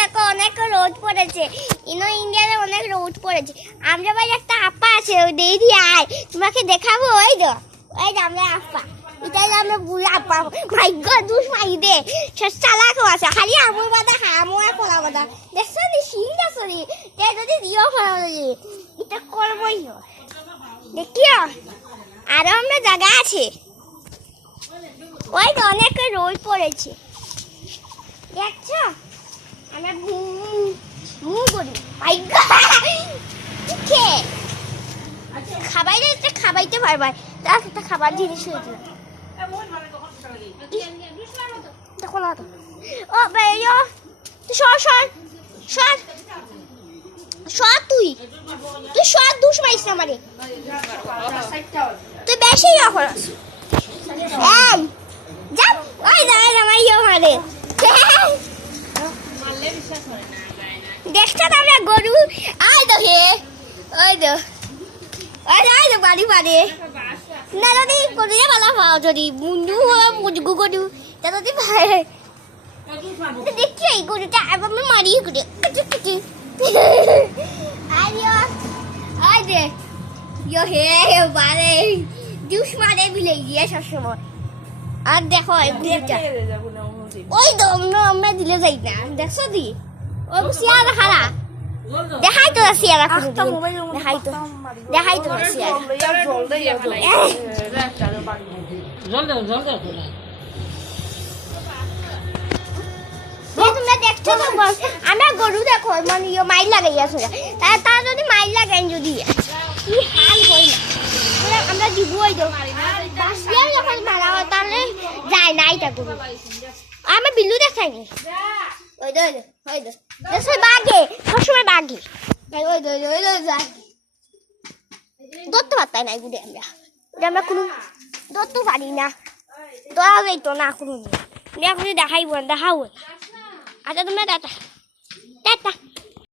দেখো অনেক রোদ পড়েছে, ইন্ডিয়াতে অনেক রোদ পড়েছে। আমরা বাড়ি একটা আপা আছে, ওই দিদি আয় তোমাকে দেখাবো। ওই তো আমরা আপা, এটাই আমরা বুড়ি আপা। মাই গড, দুষ মাই দে সব চালাকও আছে, খালি আমুর বাদা হামো আর কলা বাদা দেখছো নি সিংটা সরি তে যদি দিও ফরালি এটা করবই দেখিও। আরো আমরা জায়গা আছে, ওই তো অনেক রোদ পড়েছে দেখছো। আমরা ঘুম করি মাই গড খাবাইতে খাবাইতে পারবা, তার একটা খাবার জিনিস হয়েছিল দেখো না তো। ও ভাইয়া সর সর সর সর, তুই সর, দুষ পাইস না আমারে, তুই বেশি করস। এই যা, ওই দাঁড়াই আমার ইয়ে মারে দেখছো আমরা গরু। আয় তো হে, ওই তো বাড়ি বাড়ি না যদি করিয়ে ভালো পাও, যদি বন্ধু মুজগু গরু তা যদি ভাই দেখছি এই গরুটা আবার আমি মারি করে হে বারে জুস মারে বিলে গিয়ে সবসময়। আর দেখো ওই তো আমরা দিলে যাই না, দেখছো দি ওই সিয়ারা খারা দেখাই তো সিয়ারা দেখাই তো সিয়ারা তোমরা দেখছো তো আমরা গরু দেখো মানে মাইল লাগাইয়াছো, তারা যদি মাইল লাগাই যদি কি হাল হয় না আমরা দিব। ওই তো বাসিয়ার যখন মারা হয় তাহলে যায় না এটা গরু, আমরা বিল্লু দেখাইনি। ওই তো ওই তো বাঘে সবসময় বাঘে ওই তো ধরতে পারতাই না এগুলো, আমরা কোনো ধরতে পারি না, ধরা যাইতো না কোনো দেখাইব দেখাবো। আচ্ছা তোমরা টাটা টাটা।